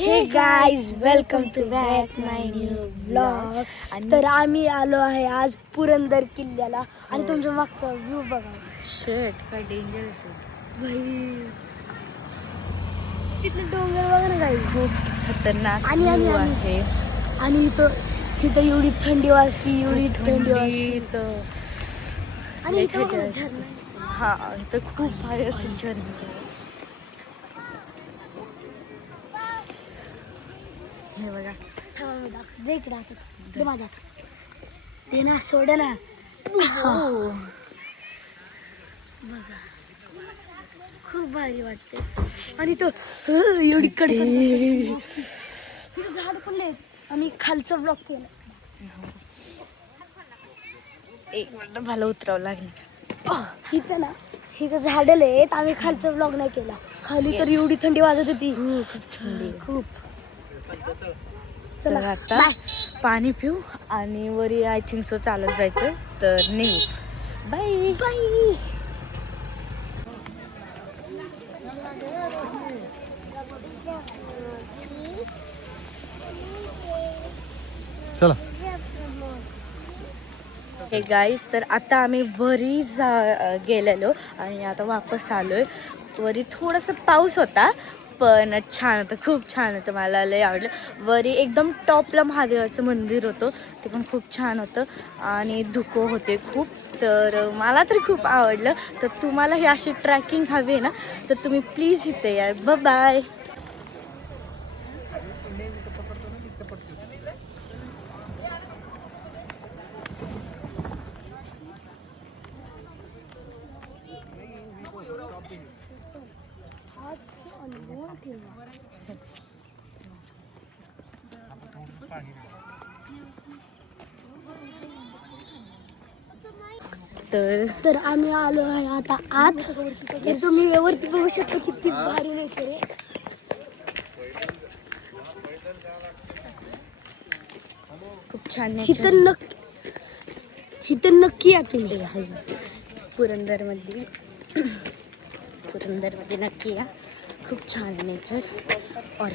हे guys welcome to back my new vlog. तर आम्ही आलो आहे आज पुरंदर किल्ल्याला आणि तुमच्या मागचा व्ह्यू बघा. शेट काय डेंजरस भाई तिथले डोंगर बघा ना गाईज, खूप खतरनाक आणि view आहे. आणि इथं एवढी थंडी वाजती, एवढी थंडी वाजती. इथं आणि थंडी इथं असते. झरणं. हा इथं खूप भारी असे झरणे. हे बघा दे इकडे हातात. दे माझ्या हातात. ते ना सोड ना. हो. बघा खूप भारी वाटते. आणि तो एवढी कडकड झाड पडले आणि खालचा ब्लॉक केला. एक मिनिट मला उतरावं लागेल. इथं झाडेल आहेत. आम्ही खालचा ब्लॉक नाही केला. खाली तर एवढी थंडी वाजत होती. खूप थंडी. खूप. चला चला आता बाय. पाणी पिऊ आणि वरी आय थिंक सो चालत जायचं तर निघू. Bye bye. चला हे गाईस, तर आता आम्ही वरी गेलेलो आणि आता वापस आलोय. वरी थोडासा पाऊस होता पण छान होतं, खूप छान होतं. मला लय आवडलं. वरी एकदम टॉपला महादेवाचं मंदिर होतं, ते पण खूप छान होतं आणि धुको होते खूप. तर मला तर खूप आवडलं. तर तुम्हाला ही अशी ट्रॅकिंग हवी आहे ना तर तुम्ही प्लीज इथे या. बाय. तर आम्ही आलो आहे आता आत. तर तुम्ही वरती बघू शकता किती भारी नेचर आहे. खूप छान इथं नक्की या तुम्ही. पुरंदरमध्ये नक्की या. खूप छान नेचर. और